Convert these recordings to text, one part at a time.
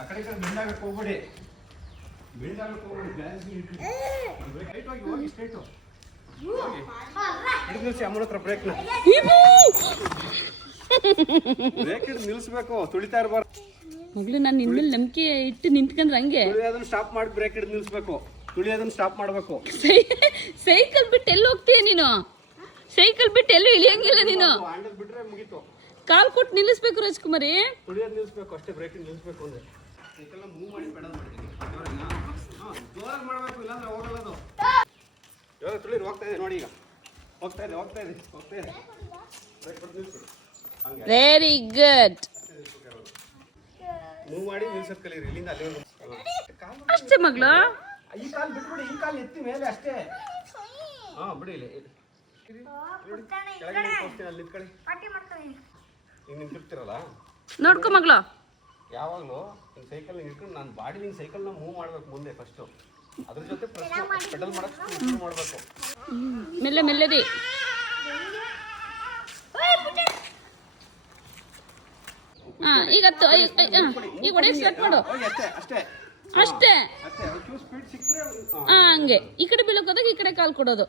ಆ ಕಡೆ ಬೆಂಡಾಗಕ್ಕೆ ಹೋಗ್ಬೇಡಿ, ಬೆಂಡಾಗಕ್ಕೆ ಹೋಗ್ಬೇಡಿ. ಬ್ಯಾಲೆನ್ಸ್ ಸ್ಟ್ರೈಟಾಗಿ ಹೋಗಿ, ಸ್ಟ್ರೈಟು ಹಿಡಿದು ನಿಲ್ಲಿಸಿ. ಅಮ್ಮನ ಹತ್ರ ಬ್ರೇಕ್ನ ಬ್ರೇಕ್ ಹಿಡಿದು ನಿಲ್ಲಿಸ್ಬೇಕು, ತುಳಿತಾ ಇರಬಾರ್ದು. ಮಗಳು ನಾನು ನಿನ್ನ ಮೇಲೆ ನಂಬಿಕೆ ಇಟ್ಟು ನಿಂತ್ಕೊಂಡ್ರೆ ಹಂಗೆ ತುಳಿಯೋದನ್ನ ಸ್ಟಾಪ್ ಮಾಡಿ ಬ್ರೇಕ್ ಹಿಡಿದು ನಿಲ್ಲಿಸ್ಬೇಕು, ತುಳಿಯೋದನ್ನ ಸ್ಟಾಪ್ ಮಾಡಬೇಕು. ಸೈಕಲ್ ಬಿಟ್ಟು ಎಲ್ಲಿ ಹೋಗ್ತೀಯ ನೀನು? ಸೈಕಲ್ ಬಿಟ್ಟು ಎಲ್ಲೂ ಇಳಿಯಂಗಿಲ್ಲ ನೀನು. ಹ್ಯಾಂಡಲ್ ಬಿಟ್ರೆ ಮುಗೀತು. ಕಾಲ್ ಕೊಟ್ಟು ನಿಲ್ಲಿಸ್ಬೇಕು ರಾಜ್ಕುಮಾರಿ. ತುಳಿಯೋದು ನಿಲ್ಲಿಸ್ಬೇಕು ಅಷ್ಟೇ, ಬ್ರೇಕ್ ನಿಲ್ಲಿಸ್ಬೇಕು ಅಂದ್ರೆ. ಸೈಕಲ್ನ ಮೂವ್ ಮಾಡಿ ಪೆಡಲ್ ಮಾಡ್ತೀನಿ. ಜೋರಾಗಿ ಮಾಡಬೇಕು, ಇಲ್ಲಾಂದ್ರೆ ಹೋಗಲ್ಲ ಅದು. ಇವಾಗ ತುಳಿರು ಹೋಗ್ತಾ ಇದೆ ನೋಡಿ, ಈಗ ಹೋಗ್ತಾ ಇದೆ ಹೋಗ್ತಾ ಇದೆ ಹೋಗ್ತಾ ಇದೆ. ಬ್ರೇಕ್ ಕೊಟ್ಟು ನಿಲ್ಲಿಸ್ಬಿಡು. ಹಂಗೆ ವೆರಿ ಗುಡ್. ಮೂವ್ ಮಾಡಿ ನಿಲ್ಸೋದು ಕಲೀರಿ, ಇಲ್ಲಿಂದ ಅಲ್ಲಿ ಅಷ್ಟೇ ಮಗಳು. ಈ ಕಾಲು ಬಿಟ್ಬಿಡಿ, ಈ ಕಾಲು ಎತ್ತಿ ಮೇಲೆ ಅಷ್ಟೇ. ಹಾ ಬಿಡಿ, ಇಲ್ಲಿ ಕೆಳಗಡೆ ತೋರಿಸ್ತೀನಿ, ಅಲ್ಲಿ ನಿಂತ್ಕೊಳ್ಳಿ. ಈಗ ನಿಂತಿರ್ತಿರಲ್ಲ, ನೋಡ್ಕೊ ಮಗಳು. ಯಾವಾಗಲೂ ನಿನ್ನ ಸೈಕಲ್ ಇಟ್ಕೊಂಡು ನಾನು ಬಾಡಿ ನಿನ್ನ ಸೈಕಲ್ನ ಮೂವ್ ಮಾಡ್ಬೇಕು ಮುಂದೆ ಫಸ್ಟು. ಅದ್ರ ಜೊತೆ ಪೆಡಲ್ ಮಾಡಕ್ಕೆ ಶುರು ಮಾಡಬೇಕು. ಮೆಲ್ಲೆ ಮೆಲ್ಲೆದಿ. ಹಾ ಈಗ ಈಗ ಹೊಡೆಯಕ್ಕೆ ಸ್ಟಾರ್ಟ್ ಮಾಡು. ಅಷ್ಟೇ ಅಷ್ಟೇ ಅಷ್ಟೇ ಅಷ್ಟೇ. ಸ್ಪೀಡ್ ಸಿಕ್ಕರೆ ಹಂಗೆ ಈ ಕಡೆ ಬೀಳಕ್ ಹೋದಾಗ ಈ ಕಡೆ ಕಾಲ್ ಕೊಡೋದು.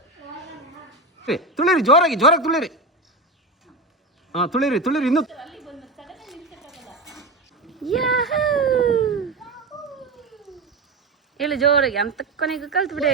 ತುಳಿರಿ, ಜೋರಾಗಿ ಜೋರಾಗಿ ತುಳಿರಿ. ಹಾ ತುಳಿರಿ ತುಳಿರಿ ಇನ್ನು. ಹೇಳಿ ಜೋರಾಗಿ ಅಂತ ಕೊನೆಗೆ ಕಲ್ತು ಬಿಡೆ.